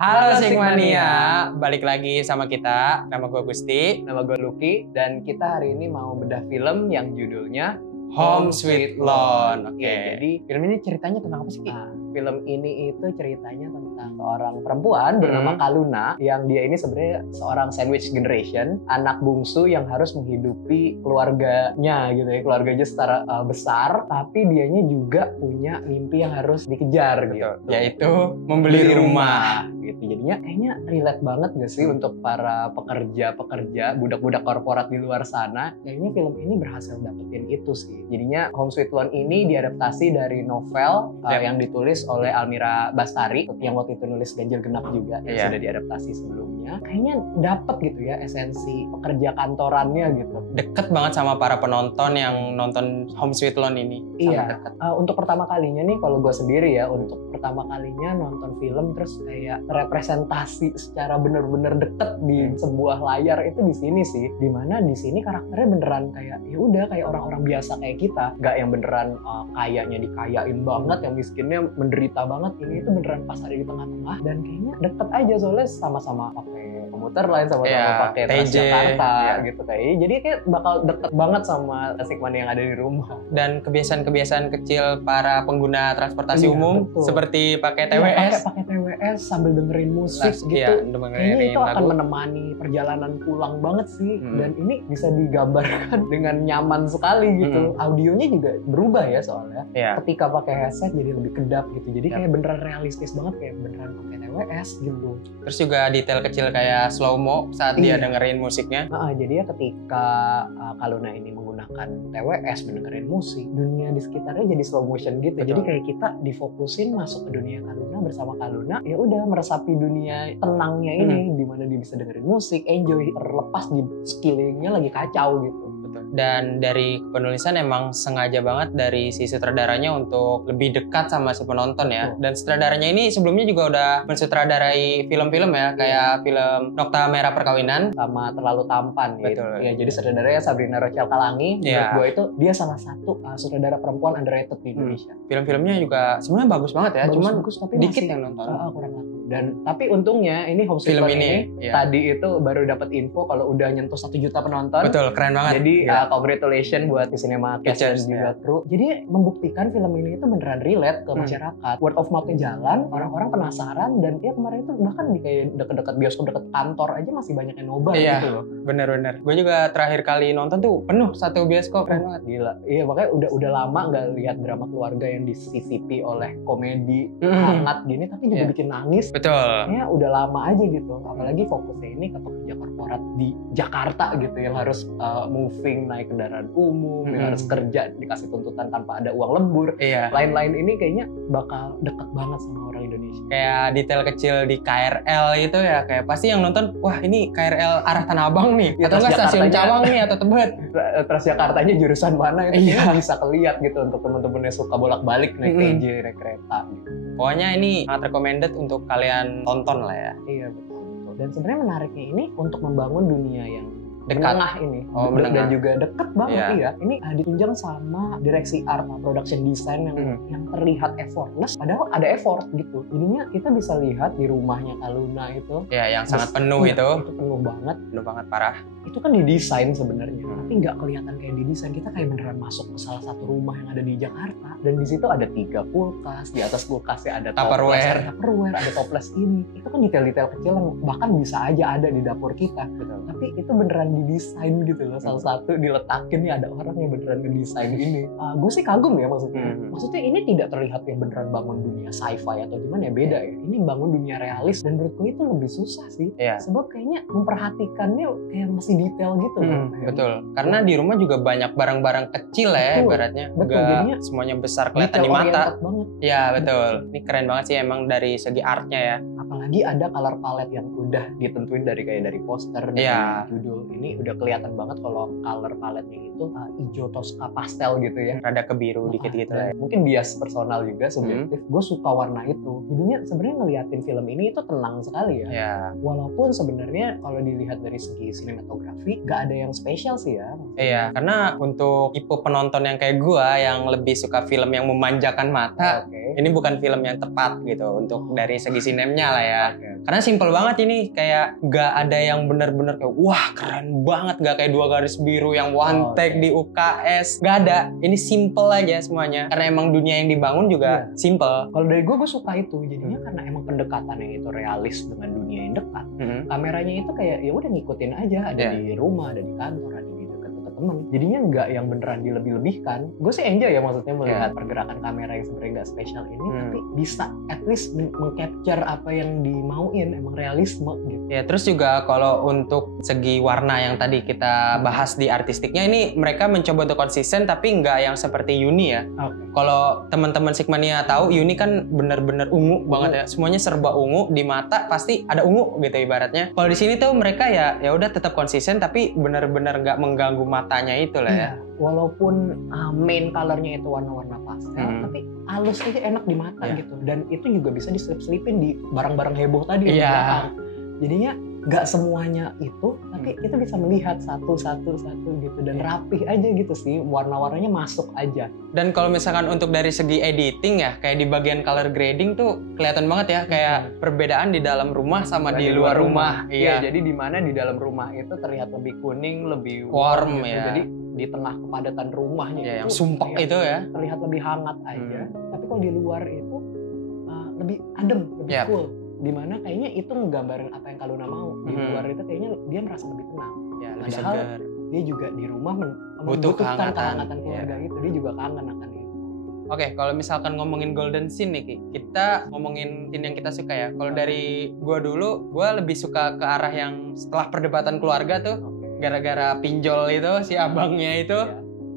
Halo Sigmania, balik lagi sama kita. Nama gue Gusti. Nama gue Lucky, dan kita hari ini mau bedah film yang judulnya Home Sweet Loan. Oke. Jadi Film ini ceritanya tentang apa sih, Ki? film ini itu ceritanya tentang seorang perempuan bernama Kaluna, yang dia ini sebenarnya seorang sandwich generation, anak bungsu yang harus menghidupi keluarganya gitu ya, keluarganya secara besar, tapi dianya juga punya mimpi yang harus dikejar gitu, yaitu membeli rumah. gitu. Jadinya kayaknya relate banget gak sih untuk para pekerja-pekerja, budak-budak korporat di luar sana. Kayaknya film ini berhasil dapetin itu sih. Jadinya Home Sweet Loan ini diadaptasi dari novel yang ditulis oleh Almira Bastari, yang waktu itu nulis Ganjil Genap juga, yang sudah diadaptasi sebelumnya. Kayaknya dapet gitu ya esensi pekerja kantorannya gitu. Deket banget sama para penonton yang nonton Home Sweet Loan ini. Iya. Untuk pertama kalinya nih, kalau gue sendiri ya, untuk pertama kalinya nonton film terus kayak representasi secara bener-bener deket di sebuah layar itu di sini sih. Dimana di sini karakternya beneran kayak ya udah kayak orang-orang biasa kayak kita, nggak yang beneran kayaknya dikayain banget, yang miskinnya menderita banget. Ini itu beneran pas ada di tengah-tengah, dan kayaknya deket aja soalnya sama-sama pakai komuter lain, sama-sama pakai Transjakarta gitu kayaknya. Jadi kayak bakal deket banget sama Sigmania yang ada di rumah. Dan kebiasaan-kebiasaan kecil para pengguna transportasi umum, betul. Seperti pakai TWS. Pakai TWS sambil dengerin musik gitu. Kayaknya itu akan menemani perjalanan pulang banget sih. Dan ini bisa digambarkan dengan nyaman sekali gitu. Audionya juga berubah ya soalnya. Ketika pakai headset jadi lebih kedap gitu. Jadi kayak beneran realistis banget, kayak beneran pakai TWS gitu. Terus juga detail kecil kayak slow-mo saat dia dengerin musiknya. Jadi ya ketika Kaluna ini menggunakan TWS mendengerin musik, dunia di sekitarnya jadi slow motion gitu. Betul. Jadi kayak kita difokusin masuk ke dunia Kaluna bersama Kaluna, ya udah meresapi dunia tenangnya ini, di mana dia bisa dengerin musik, enjoy, terlepas di sekelilingnya lagi kacau gitu. Dan dari penulisan emang sengaja banget dari si sutradaranya untuk lebih dekat sama si penonton ya. Dan sutradaranya ini sebelumnya juga udah mensutradarai film-film ya, kayak film Nokta Merah Perkawinan sama Terlalu Tampan gitu. Ya, jadi sutradaranya Sabrina Rochelle Kalangi. Menurut gue itu dia salah satu sutradara perempuan underrated di Indonesia. Film-filmnya juga sebenarnya bagus banget ya, cuman tapi dikit masih, yang nonton. Kurang laku. Dan tapi untungnya ini Home Sweet Loan ini tadi itu baru dapat info kalau udah nyentuh 1 juta penonton. Betul, keren banget. Jadi congratulations buat Cinema Cast dan juga kru. Jadi membuktikan film ini itu beneran relate ke masyarakat. Word of mouth-nya jalan, orang-orang penasaran, dan ya kemarin itu bahkan di kayak deket-deket bioskop, deket kantor aja masih banyak yang nobar gitu loh. Bener-bener. Gue juga terakhir kali nonton tuh penuh satu bioskop, keren banget. Gila. Iya, makanya udah lama nggak lihat drama keluarga yang disisipi oleh komedi hangat gini, tapi juga bikin nangis. Betul. Ya udah lama aja gitu. Apalagi fokusnya ini ke pekerja korporat di Jakarta gitu, yang harus moving, naik kendaraan umum, yang harus kerja dikasih tuntutan tanpa ada uang lembur. Lain-lain ini kayaknya bakal deket banget sama orang Indonesia. Kayak detail kecil di KRL itu ya, kayak pasti yang nonton, wah ini KRL arah Tanah Abang nih, atau enggak stasiun Cawang nih, atau Tebet. Transjakartanya jurusan mana itu bisa kelihat gitu untuk teman-teman yang suka bolak-balik naik TJ, naik kereta gitu. Pokoknya ini sangat recommended untuk kalian tonton lah ya. Iya, betul. Dan sebenarnya menariknya ini untuk membangun dunia yang dekat. Menengah ini, dan juga deket banget ya. Ini ditunjang sama direksi art, production design yang terlihat effortless, padahal ada effort gitu. Jadinya kita bisa lihat di rumahnya Kaluna itu. Ya, yang sangat penuh itu. Itu penuh banget parah. Itu kan didesain sebenarnya, tapi nggak kelihatan kayak didesain. Kita kayak beneran masuk ke salah satu rumah yang ada di Jakarta, dan di situ ada 3 kulkas, di atas kulkasnya ada Tupperware, ada toples ini. Itu kan detail-detail kecil yang bahkan bisa aja ada di dapur kita. Tapi itu beneran didesain gitu loh. Salah satu diletakin nih, ada orang yang beneran ngedesain ini. Gue sih kagum ya maksudnya. Maksudnya ini tidak terlihat yang beneran bangun dunia sci-fi atau gimana ya, beda ya. Ini bangun dunia realis, dan menurut gue itu lebih susah sih. Sebab kayaknya memperhatikannya kayak masih detail gitu. Betul. Karena di rumah juga banyak barang-barang kecil ya, ibaratnya. Jadinya semuanya besar kelihatan di mata. Ya, betul. Ini keren banget sih emang dari segi artnya ya. Apalagi ada color palette yang udah ditentuin dari poster, dari judul. Ini udah kelihatan banget kalau color palette-nya itu hijau toska pastel gitu ya. Rada kebiru dikit gitu lah ya. Mungkin bias personal juga, subjektif. Gue suka warna itu. Jadinya sebenarnya ngeliatin film ini itu tenang sekali ya. Walaupun sebenarnya kalau dilihat dari segi sinematografi gak ada yang spesial sih ya. Iya, karena untuk tipe penonton yang kayak gue yang lebih suka film yang memanjakan mata, ini bukan film yang tepat gitu untuk dari segi sinemnya lah lah ya. Karena simple banget ini, kayak nggak ada yang bener-bener kayak wah keren banget, nggak kayak 2 garis biru yang one take di UKS, nggak ada. Ini simple aja semuanya, karena emang dunia yang dibangun juga simple. Kalau dari gue suka itu, jadinya karena emang pendekatannya itu realis dengan dunia yang dekat. Kameranya itu kayak ya udah ngikutin aja, ada di rumah, ada di kantor, ada di dekat temen. Jadinya nggak yang beneran dilebih-lebihkan. Gue sih enjoy ya maksudnya melihat pergerakan kamera yang sebenarnya nggak spesial ini, tapi bisa at least meng-capture apa yang dimauin, emang realisme gitu. Ya, terus juga kalau untuk segi warna yang tadi kita bahas di artistiknya, ini mereka mencoba untuk konsisten tapi nggak yang seperti Uni ya. Kalau teman-teman Sigmania tahu, Uni kan bener-bener ungu banget ya. Semuanya serba ungu, di mata pasti ada ungu gitu ibaratnya. Kalau di sini tuh mereka ya udah tetap konsisten tapi bener-bener nggak mengganggu matanya itu lah ya. Walaupun main colornya itu warna-warna pastel, tapi halus aja enak di mata gitu. Dan itu juga bisa diselip-selipin di barang-barang heboh tadi yang belakang. Jadinya nggak semuanya itu, tapi kita bisa melihat satu-satu gitu dan rapih aja gitu sih, warna-warnanya masuk aja. Dan kalau misalkan untuk dari segi editing ya, kayak di bagian color grading tuh kelihatan banget ya, kayak perbedaan di dalam rumah sama di luar rumah. Iya, jadi di mana di dalam rumah itu terlihat lebih kuning, lebih warm gitu. Ya. Jadi di tengah kepadatan rumahnya yang sumpek itu ya, terlihat lebih hangat aja. Tapi kalau di luar itu lebih adem, lebih cool. Dimana kayaknya itu nggambarin apa yang Kaluna mau. Di luar itu kayaknya dia merasa lebih tenang. Ya, lebih padahal segar. Dia juga di rumah membutuhkan kehangatan keluarga itu. Dia juga kangen akan itu. Oke, kalau misalkan ngomongin golden scene nih Ki, kita ngomongin scene yang kita suka ya. Kalau dari gua dulu, gua lebih suka ke arah yang setelah perdebatan keluarga tuh, gara-gara pinjol itu, si abangnya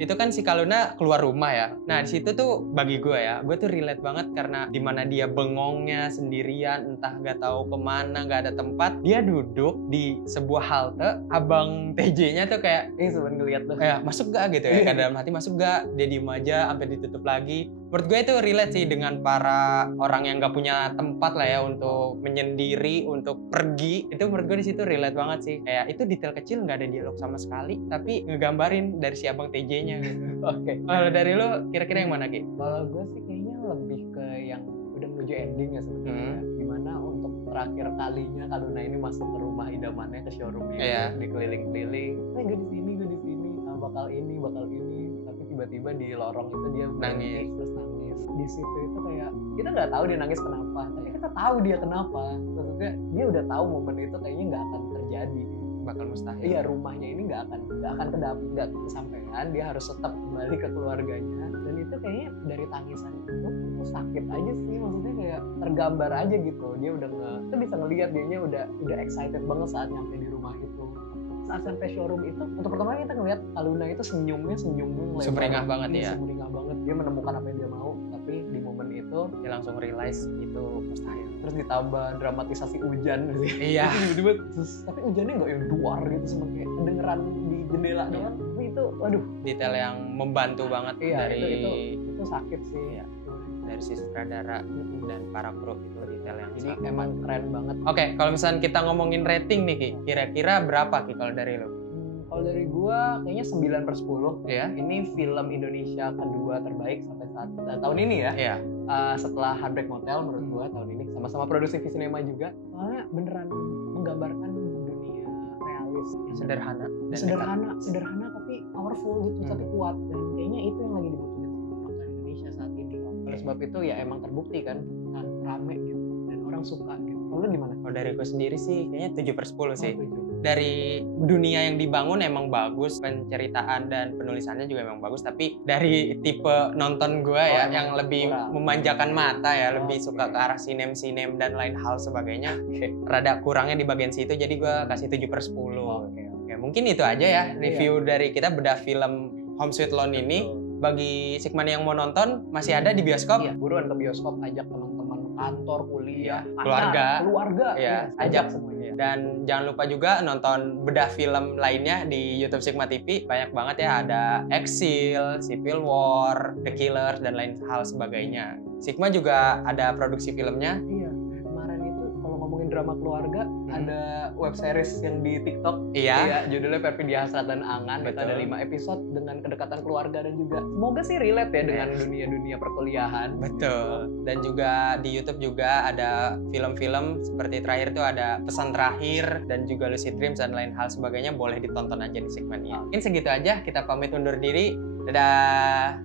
itu kan si Kaluna keluar rumah ya. Nah di situ tuh bagi gue tuh relate banget karena dimana dia bengongnya sendirian, entah gak tahu kemana, gak ada tempat. Dia duduk di sebuah halte, abang TJ-nya tuh kayak, sebenarnya ngeliat tuh, masuk gak gitu ya? Kayak dalam hati masuk gak? Dia diem aja sampai ditutup lagi. Menurut gue itu relate sih dengan para orang yang gak punya tempat lah ya untuk menyendiri, untuk pergi. Itu menurut gue di situ relate banget sih. Kayak itu detail kecil, gak ada dialog sama sekali, tapi ngegambarin dari si abang TJ-nya gitu. Kalau dari lo kira-kira yang mana Ki? Kalau gue sih kayaknya lebih ke yang udah menuju ending ya sebenarnya. Dimana untuk terakhir kalinya Kaluna ini masuk ke rumah idamannya, ke showroomnya, dikeliling-keliling. Gue di sini, bakal ini. Tapi tiba-tiba di lorong itu dia nangis. Terus nangis. Di situ itu kayak kita nggak tahu dia nangis kenapa, tapi kita tahu dia kenapa. Maksudnya dia udah tahu momen itu kayaknya nggak akan terjadi. Bakal mustahil. Iya, rumahnya ini nggak akan kesampaian, dia harus tetap kembali ke keluarganya. Dan itu kayaknya dari tangisan itu sakit aja sih, maksudnya kayak tergambar aja gitu. Dia udah kita bisa ngelihat dianya udah excited banget saat nyampe di rumah itu. Saat sampai showroom itu, untuk pertama kali kita ngelihat Kaluna itu senyumnya lebar. Sumringah banget ya. Sumringah banget. Dia menemukan apa yang dia mau, tapi di momen itu dia langsung realize itu mustahil. Terus ditambah dramatisasi hujan gitu. Iya. Tiba-tiba tapi hujannya nggak yang duar gitu, cuma kayak kedengeran di jendela doang. Tapi itu, waduh. Detail yang membantu banget dari itu sakit sih. Iya. Dari si sutradara dan para kru itu detail yang jadi emang keren banget. Oke, kalau misalnya kita ngomongin rating nih Ki, kira-kira berapa Ki kalau dari lo? Kalau dari gua kayaknya 9/10 ya. Ini film Indonesia kedua terbaik sampai tahun ini ya. Iya. Setelah Heartbreak Motel menurut gua tahun ini, sama-sama produksi Visinema juga. Soalnya beneran menggambarkan dunia realis yang sederhana tapi powerful gitu, tapi kuat, dan kayaknya itu yang lagi dibutuhin penonton Indonesia saat ini. Oleh sebab itu ya emang terbukti kan rame gitu dan orang suka gitu. Kalau gimana? Kalau dari gue sendiri sih kayaknya 7/10 sih. 7. Dari dunia yang dibangun emang bagus, penceritaan dan penulisannya juga emang bagus, tapi dari tipe nonton gue yang lebih memanjakan mata ya, lebih suka ke arah sinem dan lain hal sebagainya. Rada kurangnya di bagian situ, jadi gue kasih 7/10. Oke, mungkin itu aja ya review dari kita bedah film Home Sweet Loan ini. Bagi Sigmania yang mau nonton, masih ada di bioskop. Iya, buruan ke bioskop, ajak teman-teman kantor, kuliah, keluarga, ajak semuanya. Dan jangan lupa juga nonton bedah film lainnya di YouTube Sigma TV. Banyak banget ya, ada Exile, Civil War, The Killers, dan lain hal sebagainya. Sigma juga ada produksi filmnya. Iya, kemarin itu kalau ngomongin drama keluarga, ada web series yang di TikTok. Iya. Judulnya Perfidia Hasrat dan Angan. Itu ada 5 episode dengan kedekatan keluarga dan juga semoga sih relate ya dengan dunia-dunia perkuliahan. Betul. Dan juga di YouTube juga ada film-film seperti terakhir tuh ada Pesan Terakhir dan juga Lucid Dreams dan lain hal sebagainya, boleh ditonton aja di segmen ini. Mungkin segitu aja, kita pamit undur diri. Dadah.